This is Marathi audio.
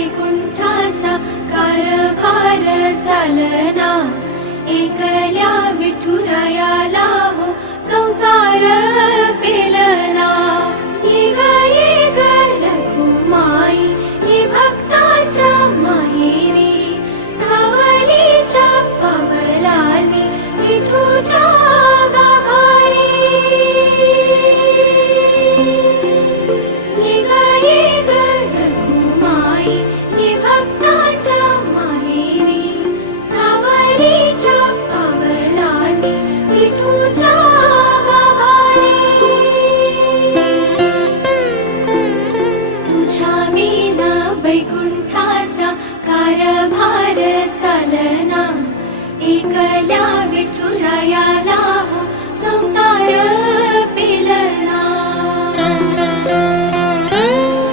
वैकुंठाचा कारभार चालना, एकल्या विठुरायाला हो संसार पेलना। ये ग रघुमाई ही भक्ताच्या माहेरी, सावलीच्या पावलांनी विठूच्या गाभारी। ये ग रघुमाई ही भक्ताच्या माहेरी, सावलीच्या पावलांनी विठूच्या गाभारी। तुझ्या विना वैकुंठाचा कारभार चालना, एकल्या विठुरायाला हो संसार